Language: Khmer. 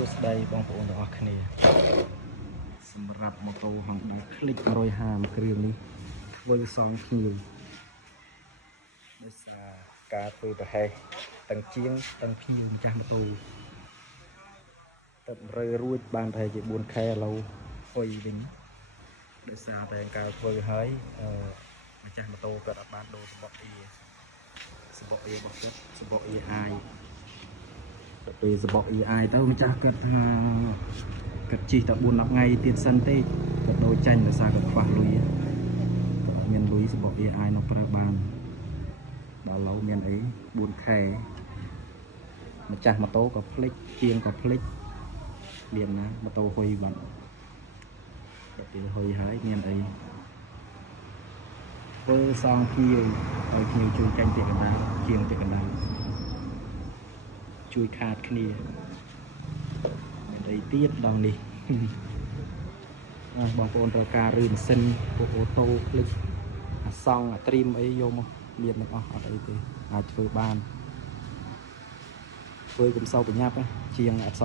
សួស្តីបងប្អូនទាំងអស់គ្នាសម្រាប់ម៉ូតូ Honda Click 150គ្រឿងនេះធ្វើសងភ្ញៀវដោយសារការធ្វើប្រហែសទាំងជាងទាំងភ្ញៀវម្ចាស់ម៉ូតូទឹករើរួចបានប្រហែលជា 4 ខែឥឡូវអុយវិញដោយសារតែការធ្វើហើយម្ចាស់ម៉ូតូគាត់អត់បានដូរសំបុកអ៊ីរបស់គាត់សំបុកអ៊ីអាយដល់ពេលសំបុកអ៊ីអាយទៅម្ចាស់គាត់ថាគាត់ជិះតែ 4-10 ថ្ងៃទៀតសិនទេគាត់ដូរចាញ់ដោយសារគាត់ខ្វះលុយគាត់អត់មានលុយសំបុកអ៊ីអាយនោះប្រើបានដល់ឡូវមានអី 4 ខែម្ចាស់ម៉ូតូក៏ភ្លេចជាងក៏ភ្លេចមានណាម៉ូតូហុយបាត់ដល់ពេលហុយហើយមានអីធ្វើសងភ្ញៀវឲ្យភ្ញៀវជួយចាញ់ពាក្យកណ្ដាលជាងពាក្យកណ្ដាលជួយខាតគ្នាមានអីទៀតដល់នេះបងប្អូនត្រូវការឬម៉ាស៊ីនពួកអូតូคลิกអាសង់អាត្រីមអីយកមកមានទាំងអស់អត់អីទេអាចធ្វើបានធ្វើកុំសោកប្រញាប់ជាងអត់សូវ